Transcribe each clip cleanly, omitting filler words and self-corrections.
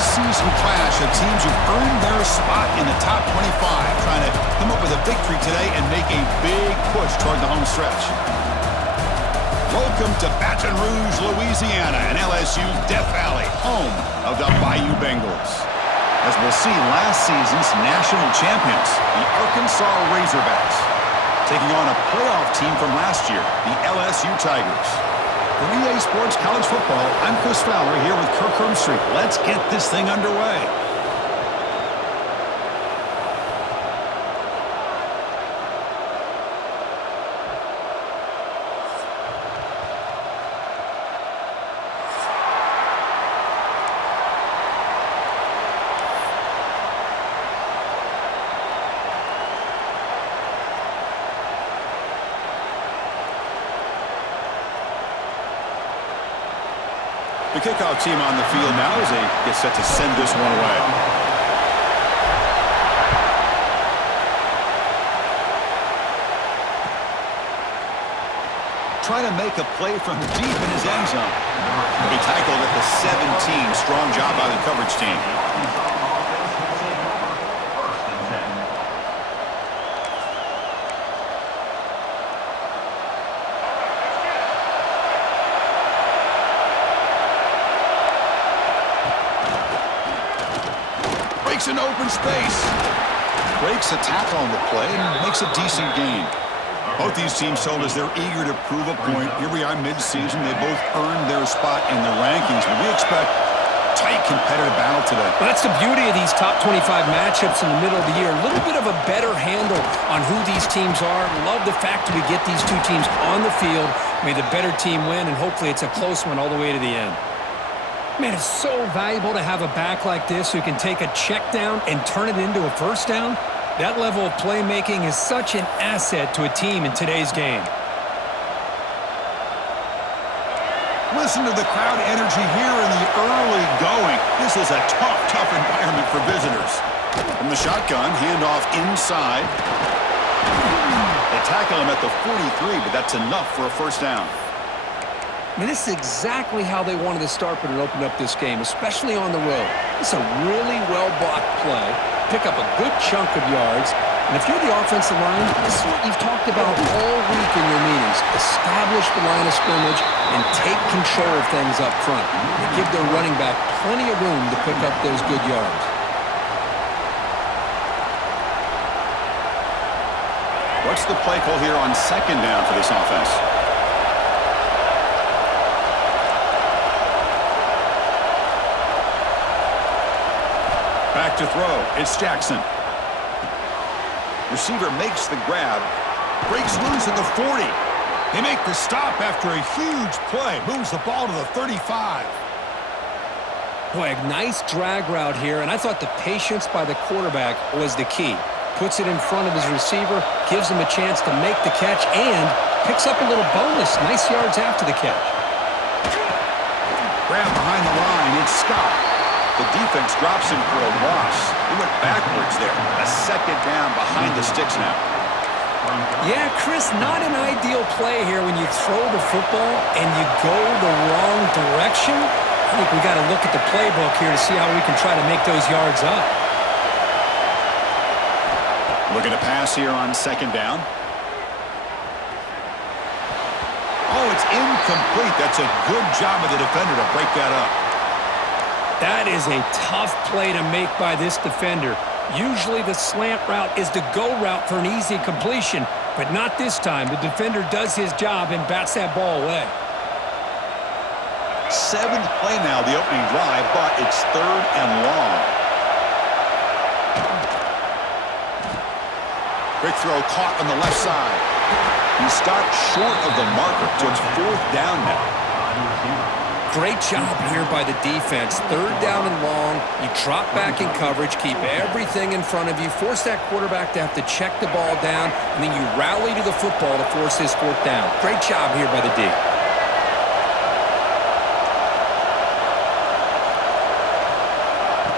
preseason clash of teams who've earned their spot in the top 25, trying to come up with a victory today and make a big push toward the home stretch. Welcome to Baton Rouge, Louisiana, and LSU's Death Valley, home of the Bayou Bengals. As we'll see, last season's national champions, the Arkansas Razorbacks, taking on a playoff team from last year, the LSU Tigers. For EA Sports College Football, I'm Chris Fowler here with Kirk Hermstreet. Let's get this thing underway. The kickoff team on the field now as they get set to send this one away. Trying to make a play from deep in his end zone. He tackled at the 17. Strong job by the coverage team. An open space. Breaks a tackle on the play and makes a decent gain. Both these teams told us they're eager to prove a point. Here we are mid-season. They both earned their spot in the rankings, but we expect tight competitive battle today. Well, that's the beauty of these top 25 matchups in the middle of the year. A little bit of a better handle on who these teams are. Love the fact that we get these two teams on the field. May the better team win, and hopefully it's a close one all the way to the end. Man, it's so valuable to have a back like this who can take a check down and turn it into a first down. That level of playmaking is such an asset to a team in today's game. Listen to the crowd energy here in the early going. This is a tough environment for visitors. From the shotgun, handoff inside. They tackle him at the 43, but that's enough for a first down. I mean, this is exactly how they wanted to start when it opened up this game, especially on the road. It's a really well-blocked play. Pick up a good chunk of yards. And if you're the offensive line, this is what you've talked about all week in your meetings. Establish the line of scrimmage and take control of things up front. They give their running back plenty of room to pick up those good yards. What's the play call here on second down for this offense? Back to throw. It's Jackson. Receiver makes the grab. Breaks loose at the 40. They make the stop after a huge play. Moves the ball to the 35. Boy, a nice drag route here, and I thought the patience by the quarterback was the key. Puts it in front of his receiver, gives him a chance to make the catch, and picks up a little bonus. Nice yards after the catch. Grab behind the line. It's Scott. The defense drops him for a loss. He went backwards there. A second down behind the sticks now. Yeah, Chris, not an ideal play here when you throw the football and you go the wrong direction. I think we got to look at the playbook here to see how we can try to make those yards up. Looking to pass here on second down. Oh, it's incomplete. That's a good job of the defender to break that up. That is a tough play to make by this defender. Usually the slant route is the go route for an easy completion, but not this time. The defender does his job and bats that ball away. Seventh play now, the opening drive, but it's third and long. Quick throw caught on the left side. He stopped short of the marker, so it's fourth down now. Great job here by the defense. Third down and long. You drop back in coverage, keep everything in front of you, force that quarterback to have to check the ball down, and then you rally to the football to force his fourth down. Great job here by the D.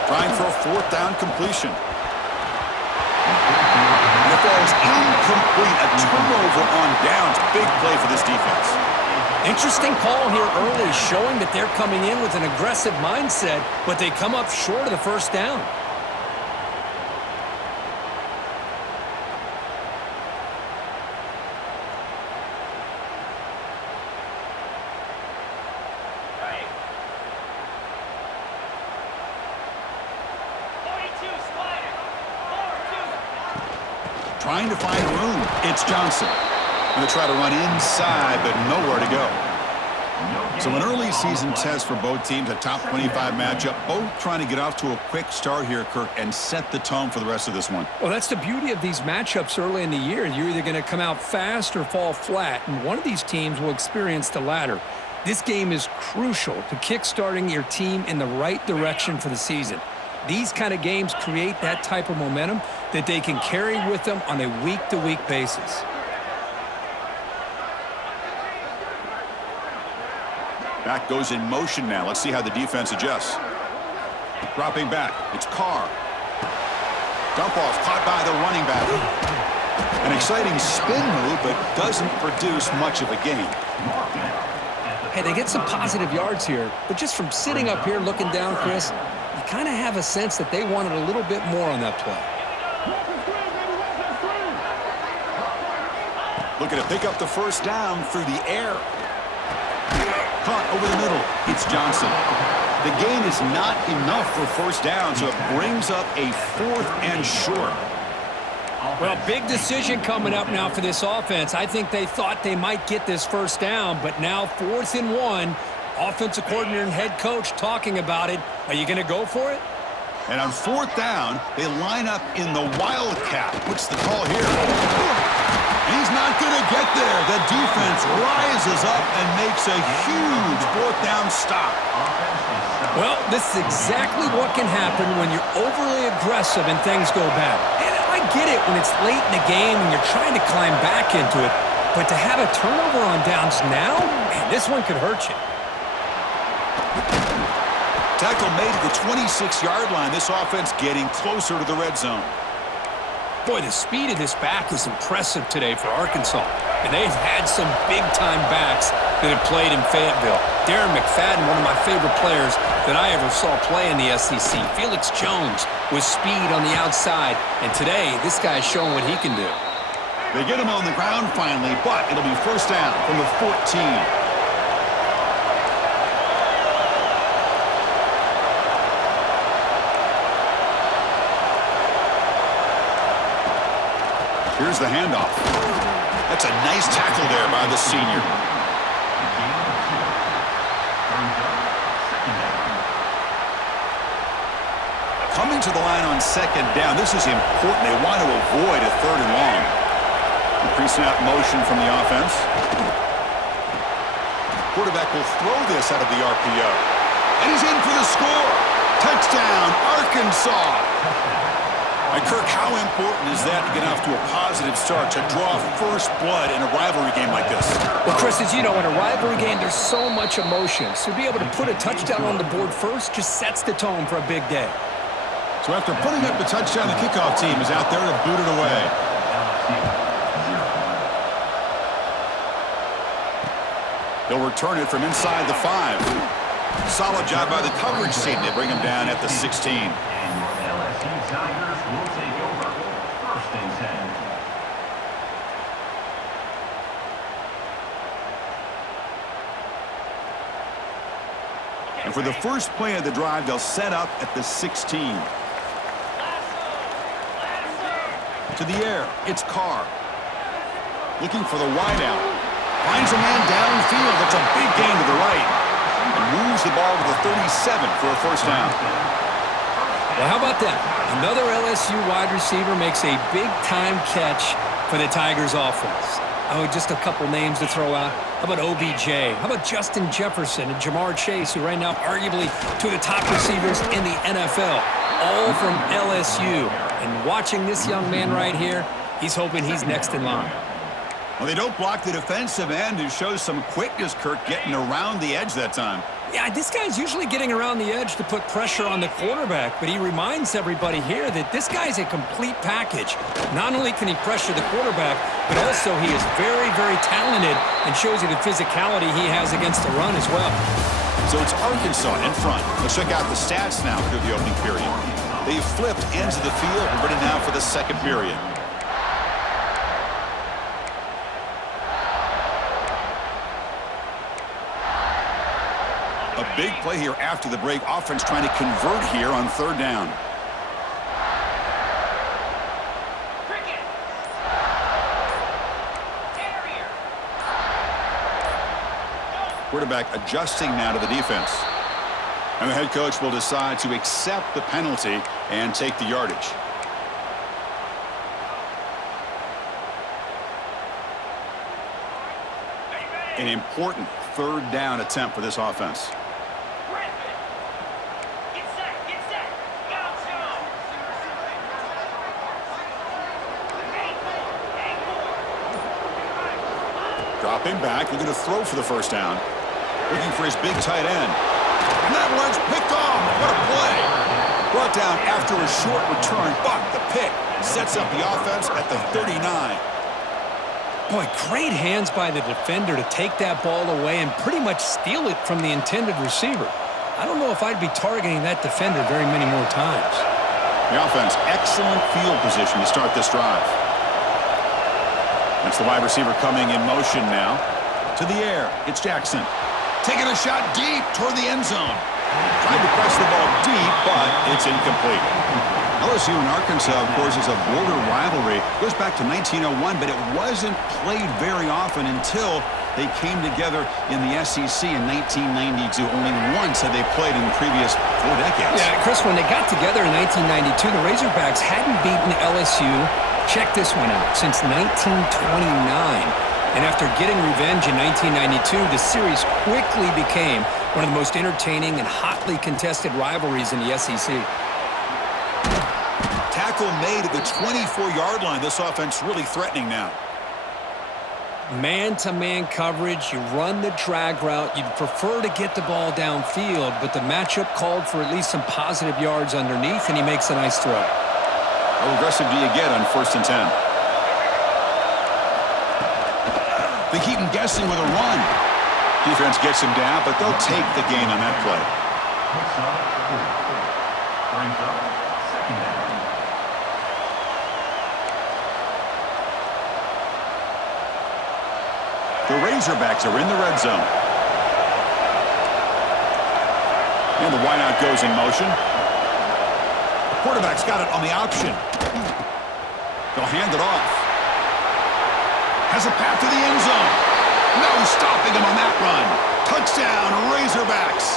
Trying for a fourth down completion. And it falls incomplete. A turnover on downs. Big play for this defense. Interesting call here early, showing that they're coming in with an aggressive mindset, but they come up short of the first down. Trying to find room. It's Johnson. Going to try to run inside, but nowhere to go. So an early season test for both teams, a top 25 matchup. Both trying to get off to a quick start here, Kirk, and set the tone for the rest of this one. Well, that's the beauty of these matchups early in the year. You're either going to come out fast or fall flat, and one of these teams will experience the latter. This game is crucial to kickstarting your team in the right direction for the season. These kind of games create that type of momentum that they can carry with them on a week-to-week basis. Back goes in motion now. Let's see how the defense adjusts. Dropping back. It's Carr. Dump off caught by the running back. An exciting spin move, but doesn't produce much of a gain. Hey, they get some positive yards here, but just from sitting up here looking down, Chris, you kind of have a sense that they wanted a little bit more on that play. Looking to pick up the first down through the air. Caught over the middle. It's Johnson. The gain is not enough for first down, so it brings up a 4th and short. Well, big decision coming up now for this offense. I think they thought they might get this first down, but now 4th and 1. Offensive coordinator and head coach talking about it. Are you going to go for it? And on 4th down, they line up in the wildcat. What's the call here? And he's not going to get there. The defense rises up and makes a huge 4th down stop. Well, this is exactly what can happen when you're overly aggressive and things go bad. And I get it when it's late in the game and you're trying to climb back into it. But to have a turnover on downs now, man, this one could hurt you. Tackle made at the 26-yard line. This offense getting closer to the red zone. Boy, the speed of this back is impressive today for Arkansas. And they've had some big-time backs that have played in Fayetteville. Darren McFadden, one of my favorite players that I ever saw play in the SEC. Felix Jones with speed on the outside. And today, this guy is showing what he can do. They get him on the ground finally, but it'll be first down from the 14. Here's the handoff. That's a nice tackle there by the senior. Coming to the line on 2nd down. This is important. They want to avoid a 3rd and long. Pre-snap motion from the offense. Quarterback will throw this out of the RPO. And he's in for the score. Touchdown, Arkansas. And Kirk, how important is that to get off to a positive start, to draw first blood in a rivalry game like this? Well, Chris, as you know, in a rivalry game, there's so much emotion. So to be able to put a touchdown on the board first just sets the tone for a big day. So after putting up the touchdown, the kickoff team is out there to boot it away. They'll return it from inside the 5. Solid job by the coverage team. They bring him down at the 16. And for the first play of the drive, they'll set up at the 16. To the air, it's Carr. Looking for the wideout. Finds a man downfield. That's a big gain to the right. And moves the ball to the 37 for a first down. Well, how about that? Another LSU wide receiver makes a big-time catch for the Tigers offense. Oh, just a couple names to throw out. How about OBJ? How about Justin Jefferson and Jamar Chase, who right now arguably two of the top receivers in the NFL, all from LSU. And watching this young man right here, he's hoping he's next in line. Well, they don't block the defensive end, who shows some quickness, Kirk, getting around the edge that time. Yeah, this guy's usually getting around the edge to put pressure on the quarterback, but he reminds everybody here that this guy's a complete package. Not only can he pressure the quarterback, but also he is very, very talented and shows you the physicality he has against the run as well. So it's Arkansas in front. Let's check out the stats now through the opening period. They've flipped ends of the field and ready now for the second period. A big play here after the break. Offense trying to convert here on third down. Quarterback adjusting now to the defense. And the head coach will decide to accept the penalty and take the yardage. An important third down attempt for this offense. Dropping back, looking to throw for the first down. Looking for his big tight end. And that one's picked off. What a play. Brought down after a short return, but the pick sets up the offense at the 39. Boy, great hands by the defender to take that ball away and pretty much steal it from the intended receiver. I don't know if I'd be targeting that defender very many more times. The offense, excellent field position to start this drive. That's the wide receiver coming in motion now. To the air, it's Jackson. Taking a shot deep toward the end zone. Trying to press the ball deep, but it's incomplete. LSU and Arkansas, of course, is a border rivalry. Goes back to 1901, but it wasn't played very often until they came together in the SEC in 1992. Only once had they played in the previous 4 decades. Yeah, Chris, when they got together in 1992, the Razorbacks hadn't beaten LSU, check this one out, since 1929. And after getting revenge in 1992, the series quickly became one of the most entertaining and hotly contested rivalries in the SEC. Tackle made at the 24-yard line. This offense really threatening now. Man-to-man coverage, you run the drag route. You'd prefer to get the ball downfield, but the matchup called for at least some positive yards underneath, and he makes a nice throw. How aggressive do you get on 1st and 10? They keep him guessing with a run. Defense gets him down, but they'll take the gain on that play. The Razorbacks are in the red zone. And the wideout goes in motion. The quarterback's got it on the option. They'll hand it off. Has a path to the end zone. No stopping him on that run. Touchdown, Razorbacks.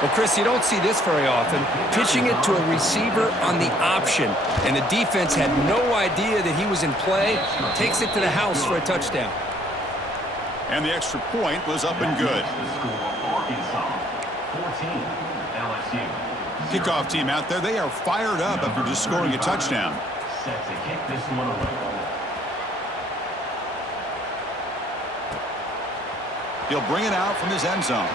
Well, Chris, you don't see this very often. Pitching it to a receiver on the option, and the defense had no idea that he was in play. Takes it to the house for a touchdown. And the extra point was up and good. Kickoff team out there. They are fired up after just scoring a touchdown. Set to kick this one away. He'll bring it out from his end zone.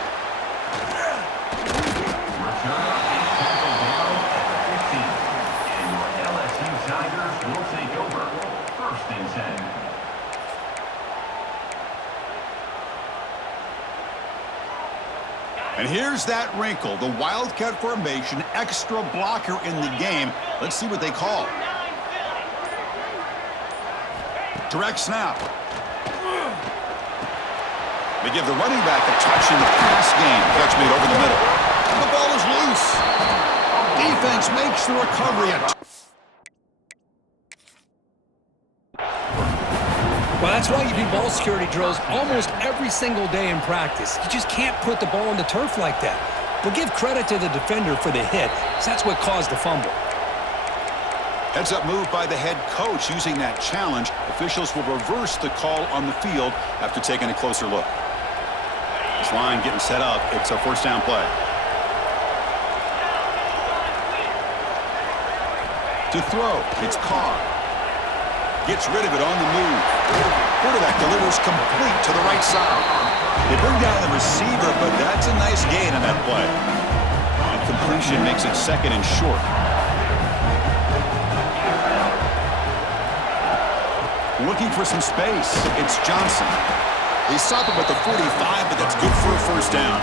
And here's that wrinkle, the Wildcat formation, extra blocker in the game. Let's see what they call. Direct snap. They give the running back a touch in the pass game. Catch made over the middle. The ball is loose. Defense makes the recovery. Well, that's why you do ball security drills almost every single day in practice. You just can't put the ball on the turf like that. But give credit to the defender for the hit, because that's what caused the fumble. Heads-up move by the head coach using that challenge. Officials will reverse the call on the field after taking a closer look. This line getting set up. It's a first down play. To throw, it's Carr. Gets rid of it on the move. Quarterback delivers complete to the right side. They bring down the receiver, but that's a nice gain on that play. And completion makes it second and short. Looking for some space. It's Johnson. They stop him at the 45, but that's good for a first down.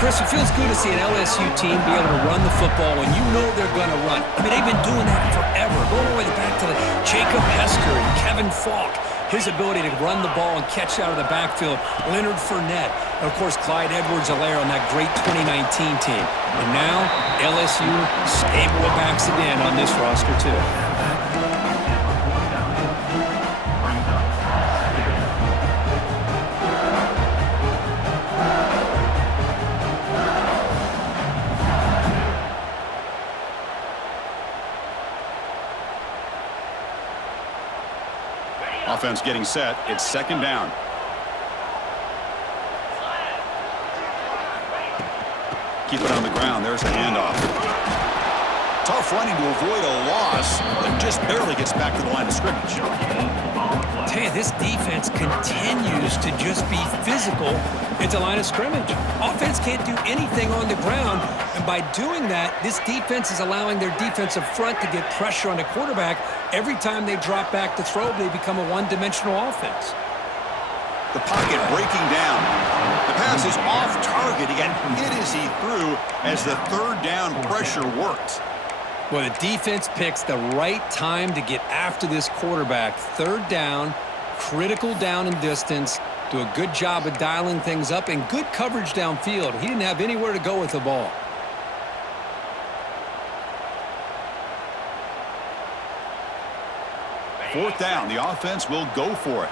Chris, it feels good to see an LSU team be able to run the football when you know they're going to run. I mean, they've been doing that forever. Going all the way back to Jacob Hester and Kevin Falk. His ability to run the ball and catch out of the backfield. Leonard Fournette. And, of course, Clyde Edwards-Helaire on that great 2019 team. And now, LSU stable of backs again on this roster, too. Offense getting set. It's second down. Keep it on the ground. There's the handoff. Tough running to avoid a loss, and just barely gets back to the line of scrimmage. Tell you, this defense continues to just be physical at the line of scrimmage. Offense can't do anything on the ground, and by doing that, this defense is allowing their defensive front to get pressure on the quarterback. Every time they drop back to throw, they become a one-dimensional offense. The pocket breaking down. The pass is off target. He got hit as he threw as the third down pressure worked. Well, the defense picks the right time to get after this quarterback. Third down, critical down and distance. Do a good job of dialing things up and good coverage downfield. He didn't have anywhere to go with the ball. Fourth down. The offense will go for it.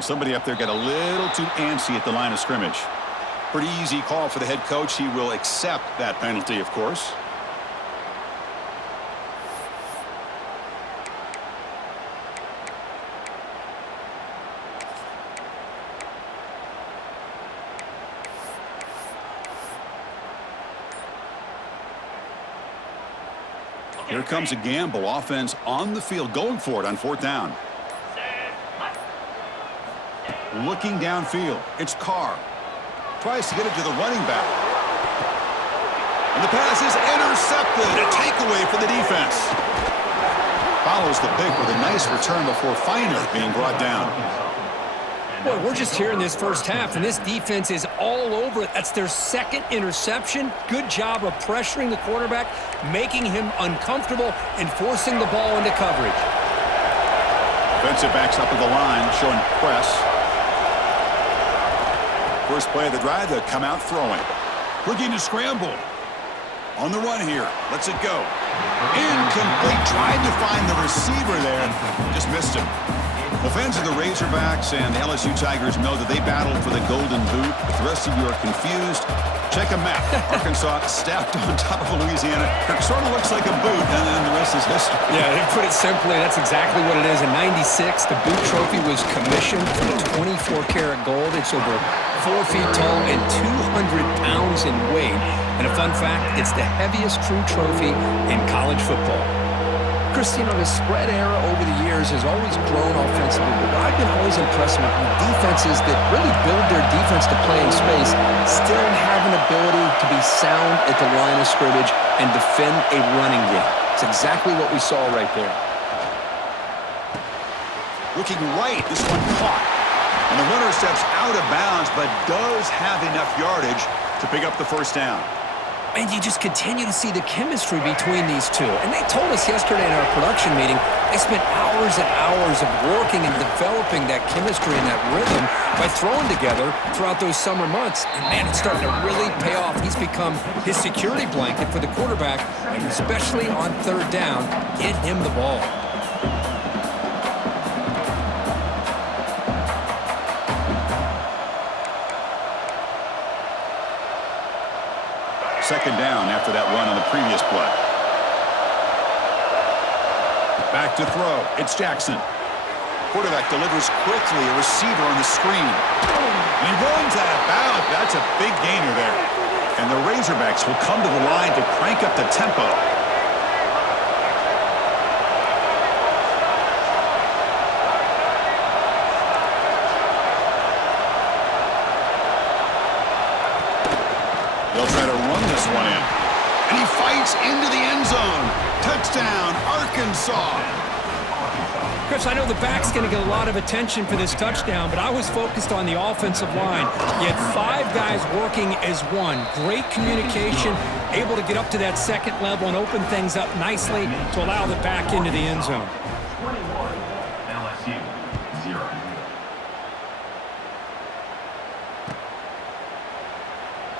Somebody up there got a little too antsy at the line of scrimmage. Pretty easy call for the head coach. He will accept that penalty, of course. Here comes a gamble. Offense on the field, going for it on fourth down. Looking downfield. It's Carr. Tries to get it to the running back. And the pass is intercepted. A takeaway for the defense. Follows the pick with a nice return before finally being brought down. Boy, we're just here in this first half, and this defense is all over it. That's their second interception. Good job of pressuring the quarterback, making him uncomfortable, and forcing the ball into coverage. Defensive backs up at the line, showing press. First play of the drive, they'll come out throwing. Looking to scramble. On the run here. Lets it go. Incomplete. Tried to find the receiver there. Just missed him. The fans of the Razorbacks and the LSU Tigers know that they battled for the Golden Boot. If the rest of you are confused, check a map. Arkansas stacked on top of Louisiana. It sort of looks like a boot, and then the rest is history. Yeah, to put it simply, that's exactly what it is. In '96, the boot trophy was commissioned from 24-karat gold. It's over 4 feet tall and 200 pounds in weight. And a fun fact, it's the heaviest true trophy in college football. Chris, you know, the spread era over the years has always grown offensively, but I've been always impressed with defenses that really build their defense to play in space, still have an ability to be sound at the line of scrimmage and defend a running game. It's exactly what we saw right there. Looking right, this one caught. And the runner steps out of bounds, but does have enough yardage to pick up the first down. And you just continue to see the chemistry between these two. And they told us yesterday in our production meeting, they spent hours and hours of working and developing that chemistry and that rhythm by throwing together throughout those summer months. And, man, it's starting to really pay off. He's become his security blanket for the quarterback, and especially on third down, get him the ball. Second down after that run on the previous play. Back to throw. It's Jackson. Quarterback delivers quickly, a receiver on the screen. And he runs out of bounds. That's a big gainer there. And the Razorbacks will come to the line to crank up the tempo. They'll try to run this one in. And he fights into the end zone. Touchdown, Arkansas. Chris, I know the back's going to get a lot of attention for this touchdown, but I was focused on the offensive line. You had 5 guys working as one. Great communication, able to get up to that second level and open things up nicely to allow the back into the end zone. 21, LSU, 0.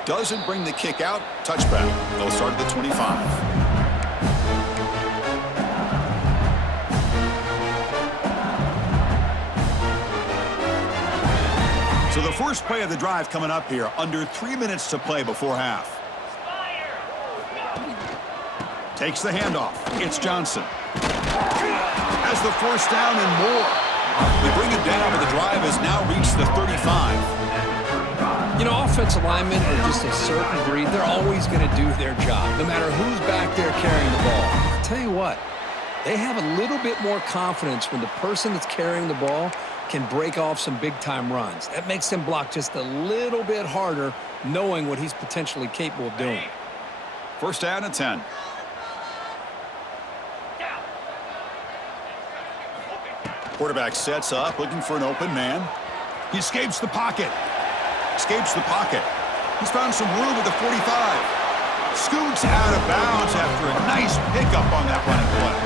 Doesn't bring the kick out. Touchback. They'll start at the 25. So the first play of the drive coming up here. Under 3 minutes to play before half. Takes the handoff. It's Johnson. Has the first down and more. They bring it down, but the drive has now reached the 35. You know, offensive linemen are just a certain breed. They're always going to do their job, no matter who's back there carrying the ball. I'll tell you what, they have a little bit more confidence when the person that's carrying the ball can break off some big-time runs. That makes them block just a little bit harder, knowing what he's potentially capable of doing. First down and 10. Quarterback sets up, looking for an open man. He escapes the pocket. Escapes the pocket. He's found some room at the 45. Scoots out of bounds after a nice pickup on that running play.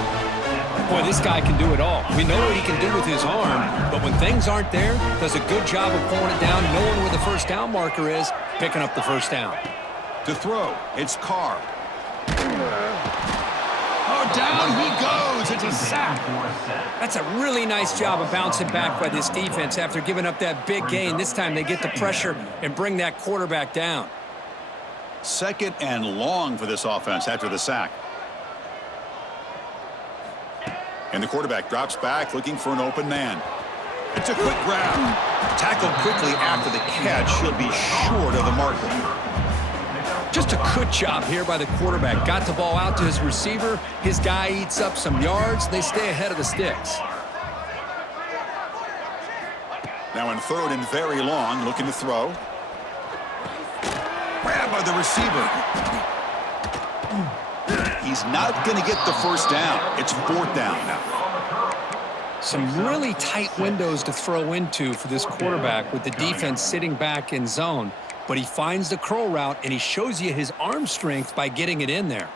Boy, this guy can do it all. We know what he can do with his arm, but when things aren't there, does a good job of pulling it down, knowing where the first down marker is, picking up the first down. To throw, it's Carr. Oh, down he goes. It's a sack. That's a really nice job of bouncing back by this defense after giving up that big gain. This time they get the pressure and bring that quarterback down. Second and long for this offense after the sack. And the quarterback drops back, looking for an open man. It's a quick grab. Tackled quickly after the catch. He'll be short of the marker. Just a good job here by the quarterback. Got the ball out to his receiver. His guy eats up some yards. They stay ahead of the sticks. Now in third and very long, looking to throw. Grab by the receiver. He's not going to get the first down. It's fourth down now. Some really tight windows to throw into for this quarterback with the defense sitting back in zone. But he finds the curl route, and he shows you his arm strength by getting it in there.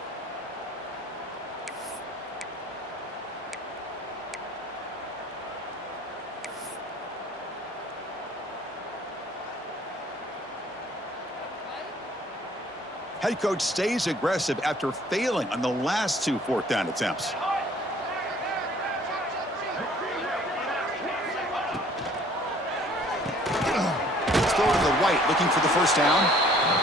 Head coach stays aggressive after failing on the last 2 fourth down attempts. Throw to the right, looking for the first down.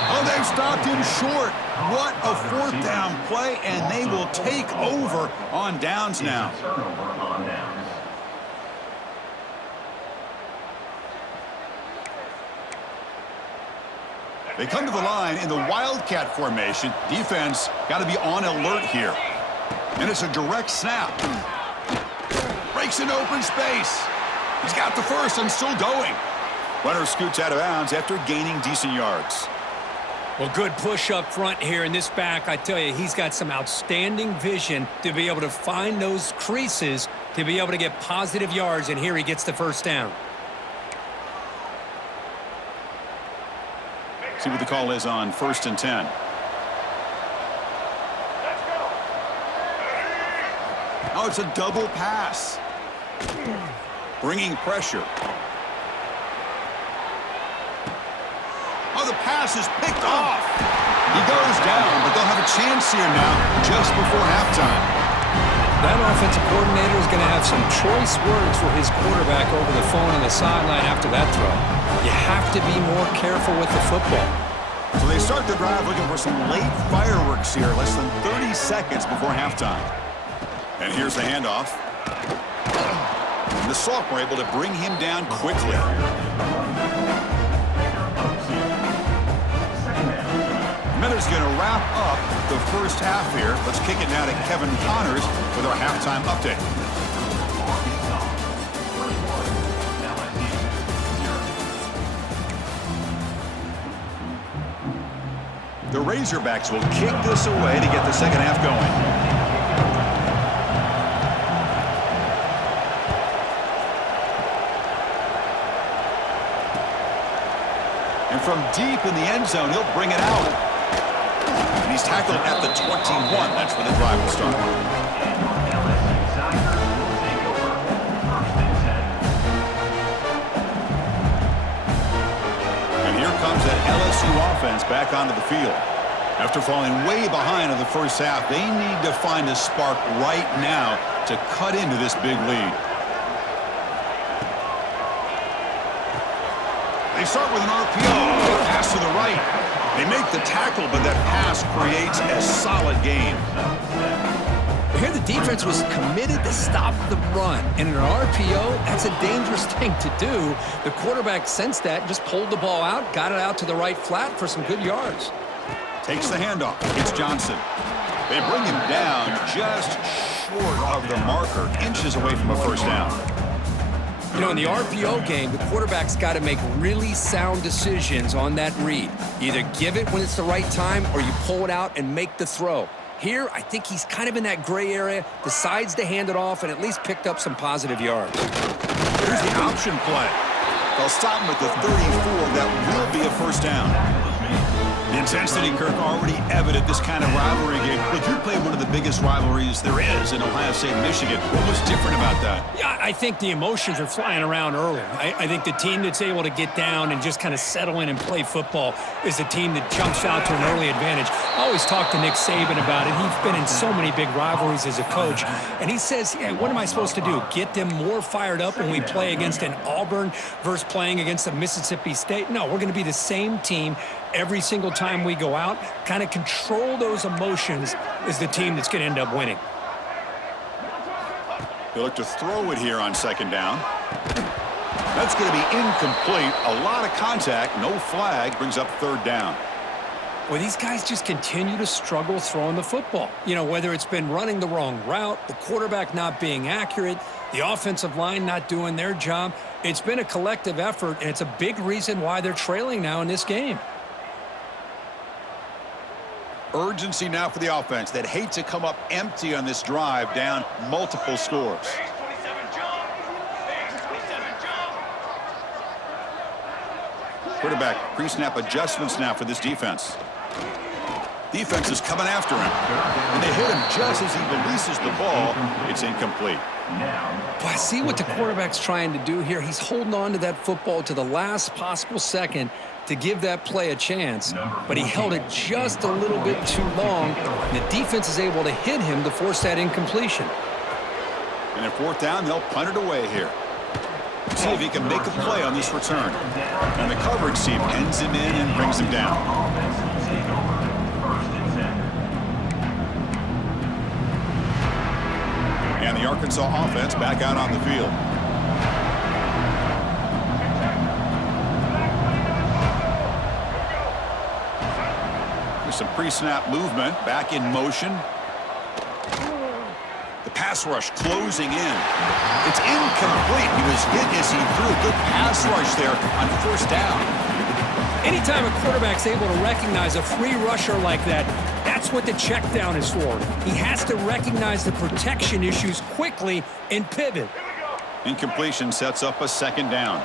Oh, they've stopped him short. What a fourth down play, and they will take over on downs now. They come to the line in the Wildcat formation. Defense got to be on alert here. And it's a direct snap. Breaks an open space. He's got the first and still going. Runner scoots out of bounds after gaining decent yards. Well, good push up front here in this back. I tell you, he's got some outstanding vision to be able to find those creases to be able to get positive yards, and here he gets the first down. See what the call is on first and 10. Oh, it's a double pass. Bringing pressure. Oh, the pass is picked off. He goes down, but they'll have a chance here now just before halftime. That offensive coordinator is going to have some choice words for his quarterback over the phone on the sideline after that throw. You have to be more careful with the football. So they start the drive looking for some late fireworks here, less than 30 seconds before halftime. And here's the handoff. and the sophomore able to bring him down quickly. Miller's going to wrap up the first half here. Let's kick it now to Kevin Connors with our halftime update. The Razorbacks will kick this away to get the second half going. And from deep in the end zone, he'll bring it out. And he's tackled at the 21. That's where the drive will start. And here comes that LSU offense back onto the field. After falling way behind in the first half, they need to find a spark right now to cut into this big lead. They start with an RPO. Pass to the right. They make the tackle, but that pass creates a solid gain. Here the defense was committed to stop the run. And in an RPO, that's a dangerous thing to do. The quarterback sensed that and just pulled the ball out, got it out to the right flat for some good yards. Takes the handoff. It's Johnson. They bring him down just short of the marker, inches away from a first down. You know, in the RPO game, the quarterback's got to make really sound decisions on that read. Either give it when it's the right time or you pull it out and make the throw. Here, I think he's kind of in that gray area, decides to hand it off and at least picked up some positive yards. Here's the option play. They'll stop him at the 34. That will be a first down. The intensity, Kirk, already evident this kind of rivalry game. Look, you played one of the biggest rivalries there is in Ohio State and Michigan. What was different about that? Yeah, I think the emotions are flying around early. I think the team that's able to get down and just kind of settle in and play football is the team that jumps out to an early advantage. I always talk to Nick Saban about it. He's been in so many big rivalries as a coach. And he says, yeah, what am I supposed to do? Get them more fired up when we play against an Auburn versus playing against a Mississippi State? No, we're going to be the same team every single time we go out. Kind of control those emotions is the team that's going to end up winning. They look to throw it here on second down. That's going to be incomplete. A lot of contact, no flag, brings up third down. Well, these guys just continue to struggle throwing the football. You know, whether it's been running the wrong route, the quarterback not being accurate, the offensive line not doing their job. It's been a collective effort, and it's a big reason why they're trailing now in this game. Urgency now for the offense that hate to come up empty on this drive, down multiple scores. Quarterback pre-snap adjustments now for this defense. Defense is coming after him, and they hit him just as he releases the ball. It's incomplete. Well, I see what the quarterback's trying to do here. He's holding on to that football to the last possible second to give that play a chance, but he held it just a little bit too long, and the defense is able to hit him to force that incompletion. And at fourth down, they'll punt it away here. See if he can make a play on this return. And the coverage team pins him in and brings him down. And the Arkansas offense back out on the field. There's some pre-snap movement, back in motion. The pass rush closing in. It's incomplete. He was hit as he threw a good pass rush there on first down. Anytime a quarterback's able to recognize a free rusher like that, that's what the check down is for. He has to recognize the protection issues quickly and pivot. Incompletion sets up a second down.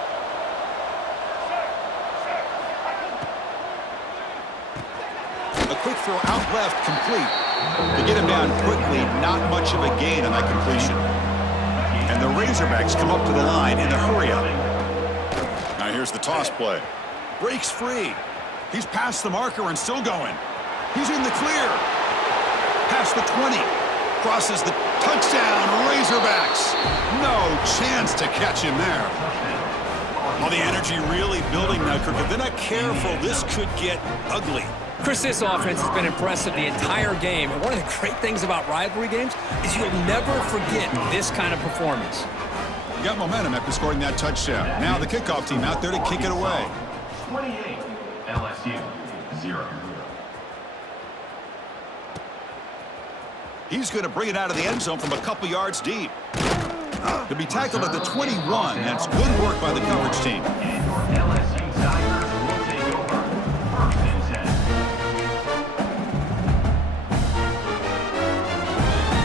A quick throw out left, complete. To get him down quickly, not much of a gain on that completion. And the Razorbacks come up to the line in a hurry-up. Now here's the toss play. Breaks free. He's past the marker and still going. He's in the clear. Past the 20. Crosses the touchdown, Razorbacks. No chance to catch him there. Well, the energy really building now, Kirk. If they're not careful, this could get ugly. Chris, this offense has been impressive the entire game. And one of the great things about rivalry games is you'll never forget this kind of performance. Got momentum after scoring that touchdown. Now the kickoff team out there to kick it away. 28, LSU, 0. He's going to bring it out of the end zone from a couple yards deep. To be tackled at the 21. That's good work by the coverage team. And your LSU Tigers will take over. 1st and 10.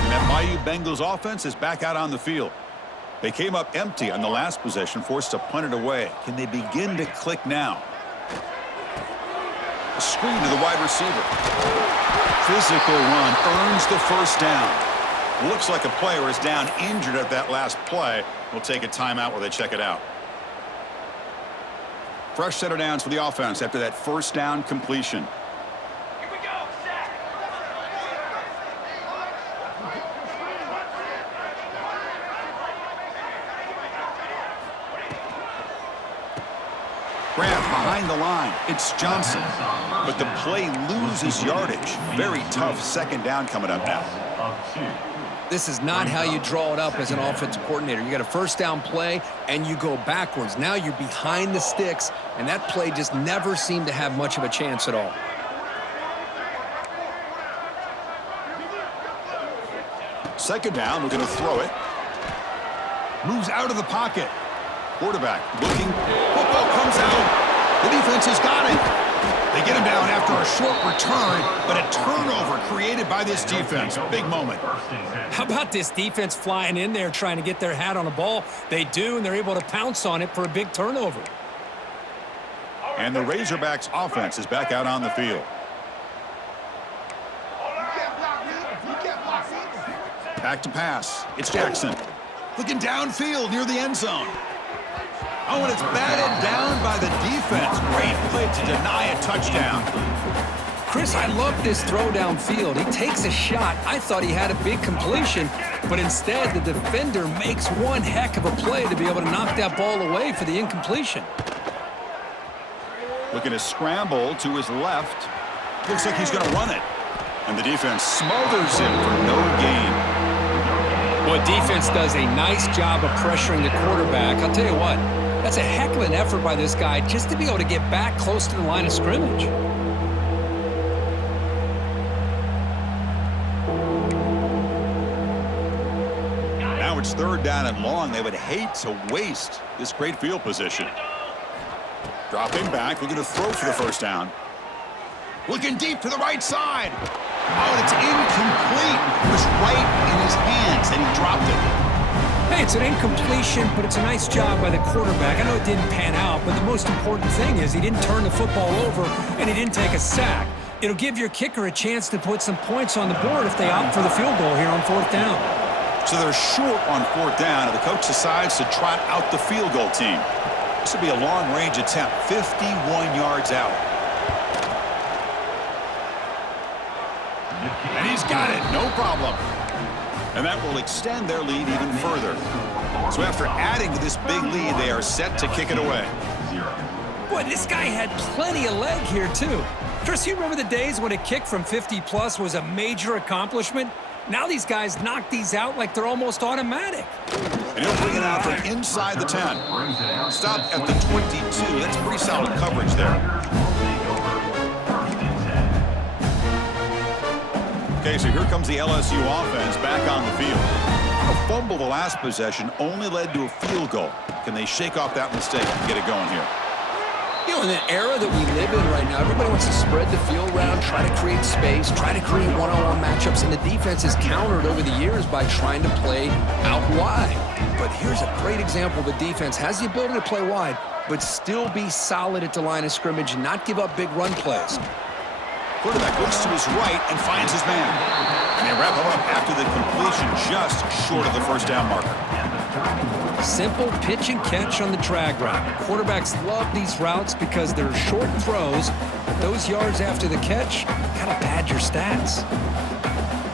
And that Bayou Bengals offense is back out on the field. They came up empty on the last possession, forced to punt it away. Can they begin to click now? A screen to the wide receiver. Physical run earns the first down. Looks like a player is down injured at that last play. We'll take a timeout while they check it out. Fresh set of downs for the offense after that first down completion. Here we go, set. Grant behind the line. It's Johnson. But the play loses yardage. Very tough second down coming up now. Of 2. This is not how you draw it up as an offensive coordinator. You got a first down play, and you go backwards. Now you're behind the sticks, and that play just never seemed to have much of a chance at all. Second down, we're going to throw it. Moves out of the pocket. Quarterback looking. Football comes out. The defense has got it. They get him down after a short return, but a turnover created by this defense. Big moment. How about this defense flying in there trying to get their hat on a ball? They do, and they're able to pounce on it for a big turnover. And the Razorbacks offense is back out on the field. Back to pass. It's Jackson. Looking downfield near the end zone. Oh, and it's batted down by the defense. Great play to deny a touchdown. Chris, I love this throw downfield. He takes a shot. I thought he had a big completion, but instead the defender makes one heck of a play to be able to knock that ball away for the incompletion. Looking to scramble to his left. Looks like he's going to run it. And the defense smothers him for no gain. Boy, defense does a nice job of pressuring the quarterback. I'll tell you what, that's a heck of an effort by this guy just to be able to get back close to the line of scrimmage. Now it's third down and long. They would hate to waste this great field position. Dropping back, looking to throw for the first down. Looking deep to the right side. Oh, and it's incomplete. It was right in his hands, and he dropped it. Hey, it's an incompletion, but it's a nice job by the quarterback. I know it didn't pan out, but the most important thing is he didn't turn the football over, and he didn't take a sack. It'll give your kicker a chance to put some points on the board if they opt for the field goal here on fourth down. So they're short on fourth down, and the coach decides to trot out the field goal team. This will be a long-range attempt, 51 yards out. And he's got it, no problem. And that will extend their lead even further. So after adding to this big lead, they are set to kick it away. Boy, this guy had plenty of leg here, too. Chris, you remember the days when a kick from 50-plus was a major accomplishment? Now these guys knock these out like they're almost automatic. And he'll bring it out from inside the 10. Stop at the 22. That's pretty solid coverage there. Okay, so here comes the LSU offense back on the field. A fumble the last possession only led to a field goal. Can they shake off that mistake and get it going here? You know, in the era that we live in right now, everybody wants to spread the field around, try to create space, try to create one-on-one matchups, and the defense has countered over the years by trying to play out wide. But here's a great example. The defense has the ability to play wide, but still be solid at the line of scrimmage and not give up big run plays. Quarterback looks to his right and finds his man. And they wrap him up after the completion just short of the first down marker. Simple pitch and catch on the drag route. Quarterbacks love these routes because they're short throws, but those yards after the catch kind of pad your stats.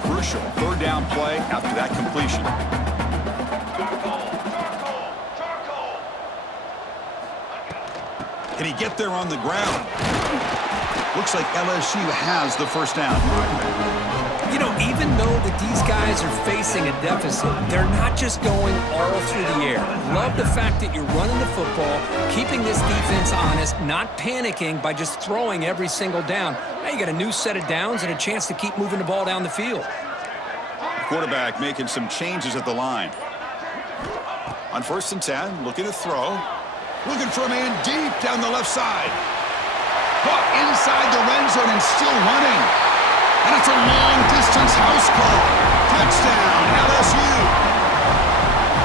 Crucial third down play after that completion. Can he get there on the ground? Looks like LSU has the first down. You know, even though that these guys are facing a deficit, they're not just going all through the air. Love the fact that you're running the football, keeping this defense honest, not panicking by just throwing every single down. Now you got a new set of downs and a chance to keep moving the ball down the field. Quarterback making some changes at the line. On 1st and 10, looking to throw. Looking for a man deep down the left side. Caught inside the red zone and still running. And it's a long-distance house call. Touchdown, LSU.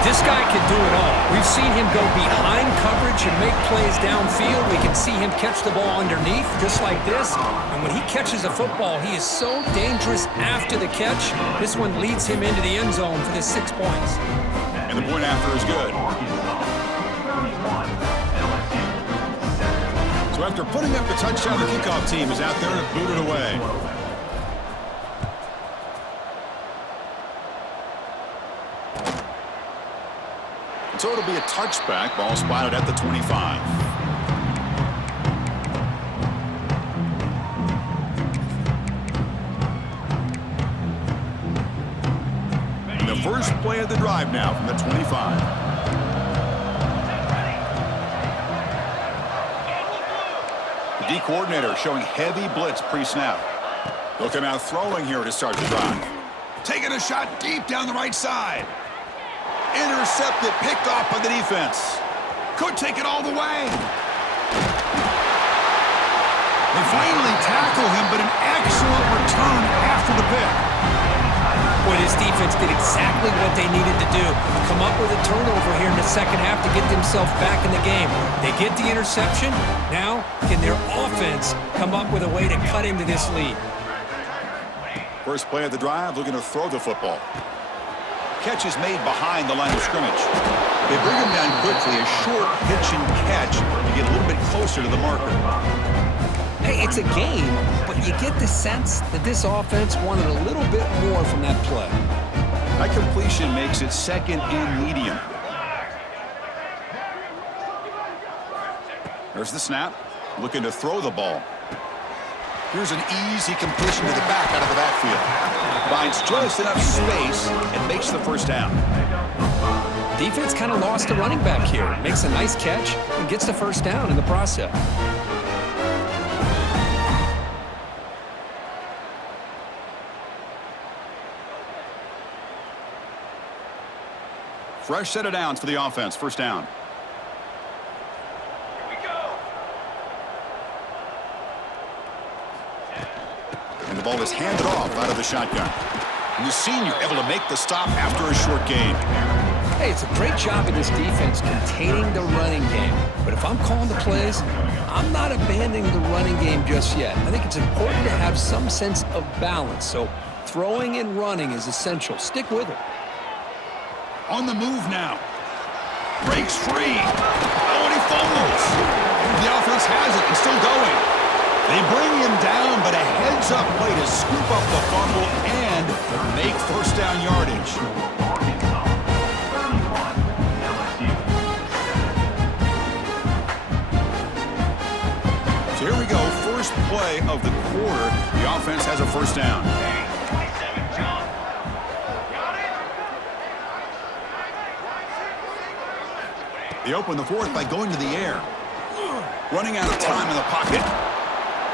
This guy can do it all. We've seen him go behind coverage and make plays downfield. We can see him catch the ball underneath, just like this. And when he catches a football, he is so dangerous after the catch. This one leads him into the end zone for the 6 points. And the point after is good. So after putting up the touchdown, the kickoff team is out there to boot it away. So it'll be a touchback. Ball spotted at the 25. And the first play of the drive now from the 25. The D coordinator showing heavy blitz pre-snap. He'll come out throwing here to start the drive. Taking a shot deep down the right side. Intercepted, picked off by the defense. Could take it all the way. They finally tackle him, but an excellent return after the pick. Boy, this defense did exactly what they needed to do. Come up with a turnover here in the second half to get themselves back in the game. They get the interception. Now, can their offense come up with a way to cut into this lead? First play of the drive, looking to throw the football. Catch is made behind the line of scrimmage. They bring him down quickly, a short pitch and catch to get a little bit closer to the marker. Hey, it's a game, but you get the sense that this offense wanted a little bit more from that play. That completion makes it second and medium. There's the snap, looking to throw the ball. Here's an easy completion to the back out of the backfield. Finds just enough space and makes the first down. Defense kind of lost the running back here. Makes a nice catch and gets the first down in the process. Fresh set of downs for the offense. First down. And the ball is handed off out of the shotgun. And the senior able to make the stop after a short gain. Hey, it's a great job of this defense containing the running game. But if I'm calling the plays, I'm not abandoning the running game just yet. I think it's important to have some sense of balance. So throwing and running is essential. Stick with it. On the move now. Breaks free. Oh, and he fumbles. The offense has it and still going. They bring him down, but a heads-up play to scoop up the fumble and make first down yardage. So here we go, first play of the quarter. The offense has a first down. They open the fourth by going to the air. Running out of time in the pocket.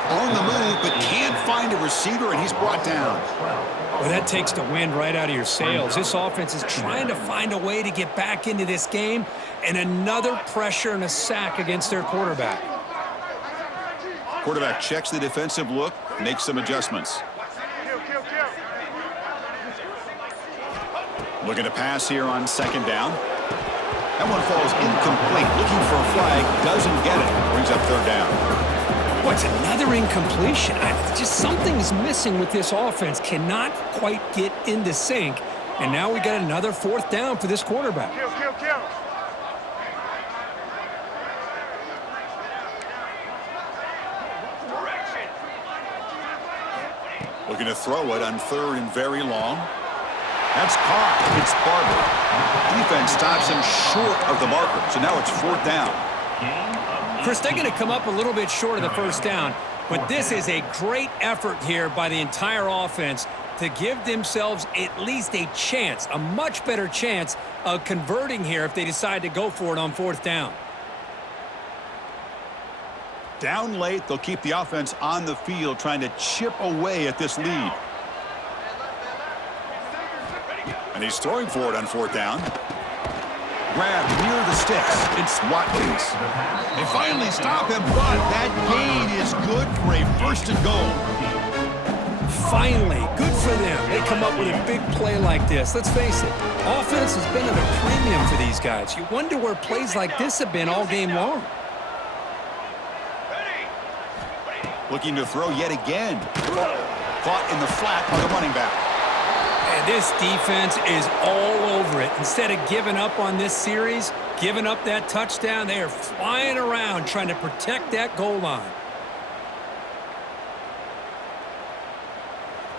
On the move, but can't find a receiver, and he's brought down. Well, that takes the wind right out of your sails. This offense is trying to find a way to get back into this game, and another pressure and a sack against their quarterback. Quarterback checks the defensive look, makes some adjustments. Looking to pass here on second down. That one falls incomplete. Looking for a flag, doesn't get it. Brings up third down. What's another incompletion? Just something's missing with this offense. Cannot quite get into sync. And now we got another fourth down for this quarterback. Looking to throw it on third and very long. That's caught. It's Barber. Defense stops him short of the marker. So now it's fourth down. Chris, they're going to come up a little bit short of the first down, but this is a great effort here by the entire offense to give themselves at least a chance, a much better chance of converting here if they decide to go for it on fourth down. Down late, they'll keep the offense on the field trying to chip away at this lead. And he's throwing for it on fourth down. Grab near the sticks. It's Watkins. They finally stop him, but that gain is good for a first and goal. Finally, good for them. They come up with a big play like this. Let's face it, offense has been at a premium for these guys. You wonder where plays like this have been all game long. Looking to throw yet again. Caught in the flat by the running back. And this defense is all over it. Instead of giving up on this series, giving up that touchdown, they are flying around trying to protect that goal line.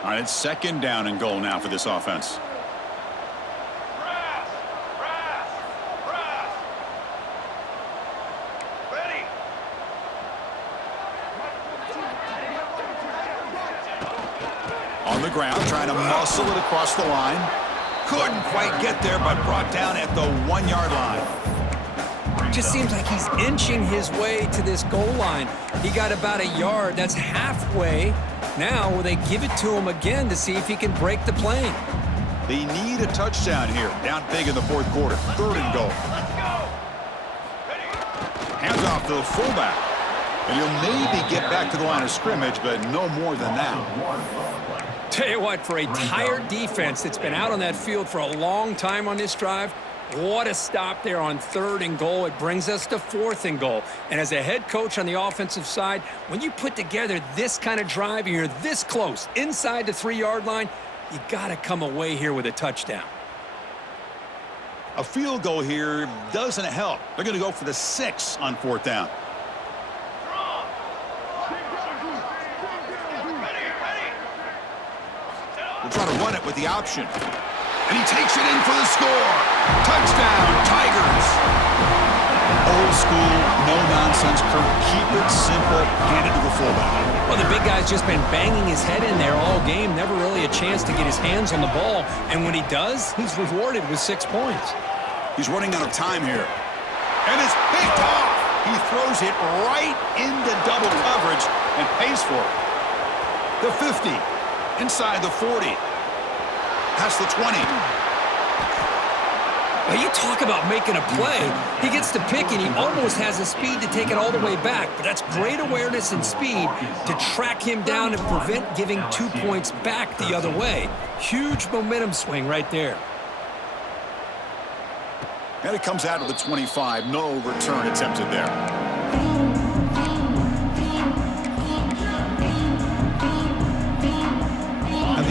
All right, it's second down and goal now for this offense. On the ground, trying to muscle it across the line. Couldn't quite get there, but brought down at the 1-yard line. Just seems like he's inching his way to this goal line. He got about a yard. That's halfway. Now, will they give it to him again to see if he can break the plane? They need a touchdown here. Down big in the fourth quarter. Third and goal. Hands off to the fullback. And he'll maybe get back to the line of scrimmage, but no more than that. Tell you what, for a tired defense that's been out on that field for a long time on this drive, what a stop there on third and goal. It brings us to fourth and goal. And as a head coach on the offensive side, when you put together this kind of drive and you're this close inside the 3-yard line, you got to come away here with a touchdown. A field goal here doesn't help. They're going to go for the 6 on fourth down. They'll try to run it with the option. And he takes it in for the score. Touchdown, Tigers. Old school, no-nonsense, Kirk. Keep it simple. Hand it to the fullback. Well, the big guy's just been banging his head in there all game. Never really a chance to get his hands on the ball. And when he does, he's rewarded with 6 points. He's running out of time here. And it's picked off. He throws it right into double coverage and pays for it. The 50. Inside the 40. Past the 20. Well, you talk about making a play. He gets to pick, and he almost has the speed to take it all the way back. But that's great awareness and speed to track him down and prevent giving 2 points back the other way. Huge momentum swing right there. And it comes out of the 25. No return attempted there.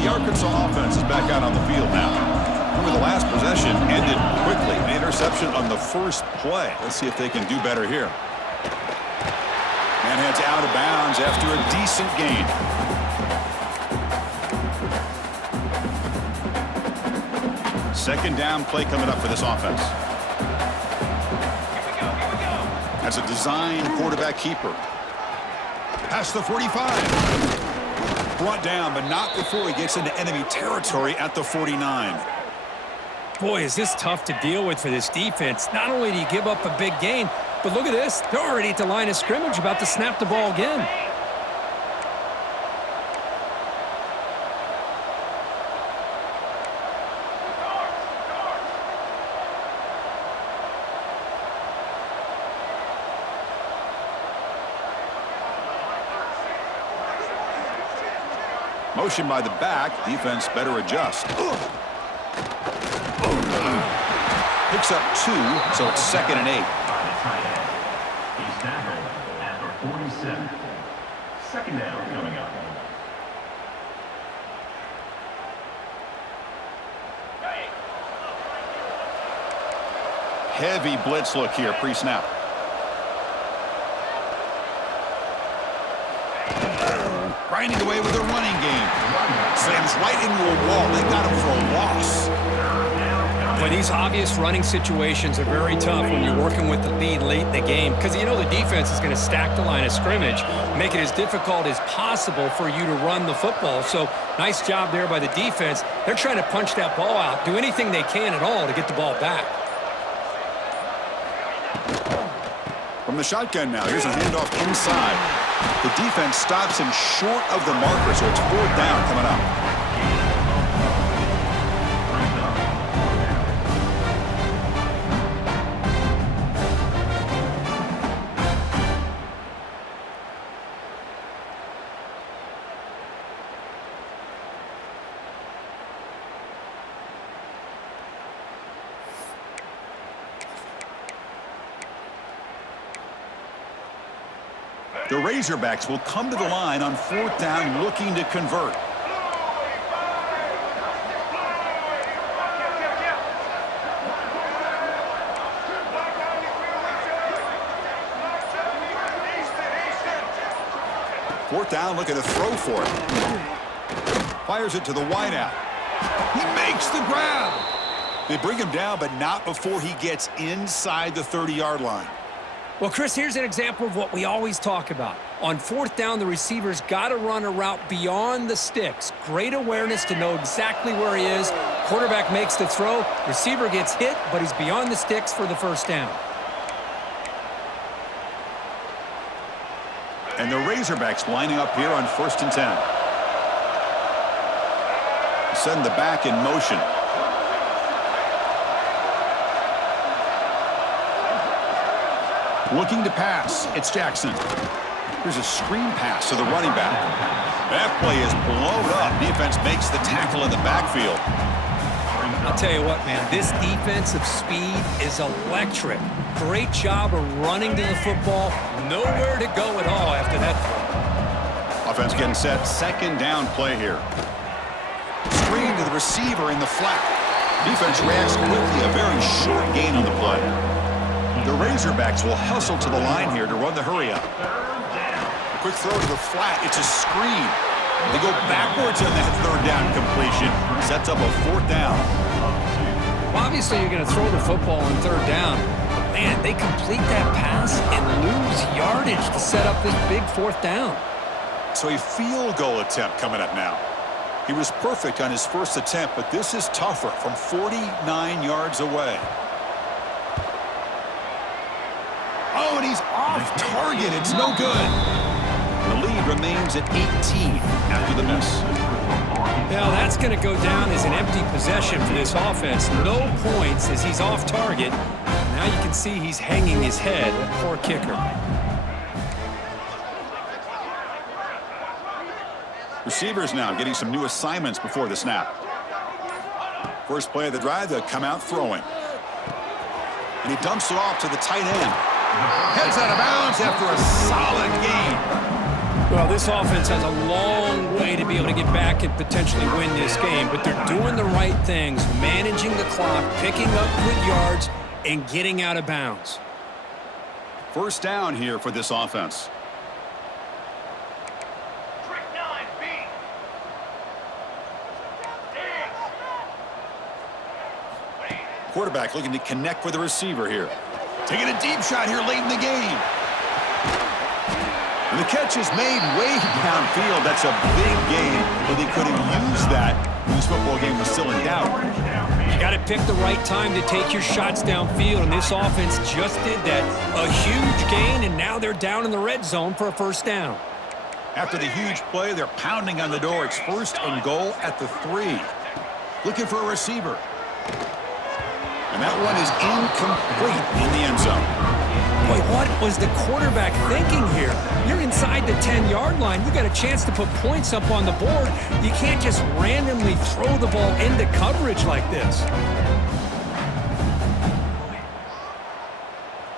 The Arkansas offense is back out on the field now. Remember, the last possession ended quickly. An interception on the first play. Let's see if they can do better here. And heads out of bounds after a decent gain. Second down play coming up for this offense. As a design quarterback keeper. Past the 45. Brought down, but not before he gets into enemy territory at the 49. Boy, is this tough to deal with for this defense. Not only do you give up a big gain, but look at this. They're already at the line of scrimmage, about to snap the ball again. Motion by the back. Defense better adjust. Picks up 2, so it's 2nd and 8. He's tackled at the 47. Second down coming up. Heavy blitz look here pre-snap. Grinding away with a running game. Slams right into a wall. They got him for a loss. But these obvious running situations are very tough when you're working with the lead late in the game because you know the defense is going to stack the line of scrimmage, make it as difficult as possible for you to run the football. So nice job there by the defense. They're trying to punch that ball out, do anything they can at all to get the ball back. From the shotgun now, here's a handoff inside. The defense stops him short of the marker, so it's 4th down coming up. The Razorbacks will come to the line on 4th down looking to convert. Fourth down, looking to throw for it. Fires it to the wideout. He makes the grab. They bring him down, but not before he gets inside the 30-yard line. Well, Chris, here's an example of what we always talk about. On 4th down, the receiver's got to run a route beyond the sticks. Great awareness to know exactly where he is. Quarterback makes the throw. Receiver gets hit, but he's beyond the sticks for the 1st down. And the Razorbacks lining up here on 1st and 10. Send the back in motion. Looking to pass. It's Jackson. Here's a screen pass to the running back. That play is blown up. Defense makes the tackle in the backfield. I'll tell you what, man, this defensive speed is electric. Great job of running to the football. Nowhere to go at all after that play. Offense getting set. 2nd down play here. Screen to the receiver in the flat. Defense reacts quickly. A very short gain on the play. The Razorbacks will hustle to the line here to run the hurry-up. A quick throw to the flat. It's a screen. They go backwards on that 3rd down completion. Sets up a 4th down. Well, obviously, you're going to throw the football on 3rd down. But, man, they complete that pass and lose yardage to set up this big 4th down. So a field goal attempt coming up now. He was perfect on his first attempt, but this is tougher from 49 yards away. Oh, and he's off target. It's no good. The lead remains at 18 after the miss. Now, that's going to go down as an empty possession for this offense. No points as he's off target. Now you can see he's hanging his head. Poor kicker. Receivers now getting some new assignments before the snap. First play of the drive, they'll come out throwing. And he dumps it off to the tight end. Heads out of bounds after a solid gain. Well, this offense has a long way to be able to get back and potentially win this game, but they're doing the right things, managing the clock, picking up good yards, and getting out of bounds. 1st down here for this offense. Quarterback looking to connect with the receiver here. Taking a deep shot here late in the game. And the catch is made way downfield. That's a big game, but they couldn't use that when this football game was still in doubt. You got to pick the right time to take your shots downfield, and this offense just did that. A huge gain, and now they're down in the red zone for a 1st down. After the huge play, they're pounding on the door. It's 1st and goal at the 3. Looking for a receiver. And that one is incomplete in the end zone. Boy, what was the quarterback thinking here? You're inside the 10-yard line. You got a chance to put points up on the board. You can't just randomly throw the ball into coverage like this.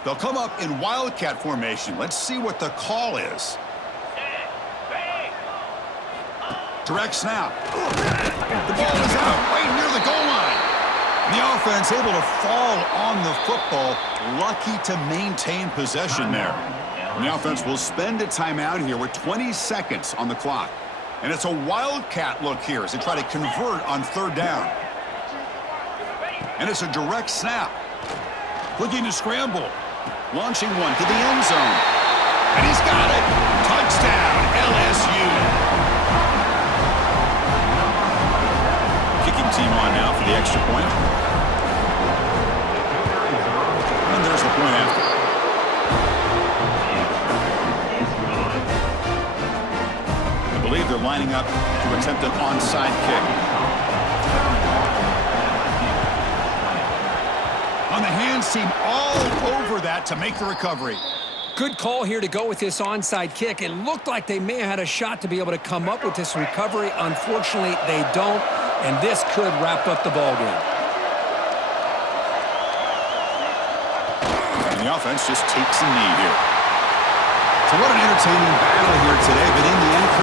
They'll come up in wildcat formation. Let's see what the call is. Direct snap. The ball is out right near the goal line. The offense able to fall on the football, lucky to maintain possession there. And the offense will spend a timeout here with 20 seconds on the clock. And it's a wildcat look here as they try to convert on 3rd down. And it's a direct snap. Looking to scramble. Launching one to the end zone. And he's got it. Touchdown, LSU. Kicking team on now for the extra point. And there's the point after. I believe they're lining up to attempt an onside kick. On the hands team all over that to make the recovery. Good call here to go with this onside kick. It looked like they may have had a shot to be able to come up with this recovery. Unfortunately, they don't, and this could wrap up the ballgame. And the offense just takes a knee here. So what an entertaining battle here today, but in the end,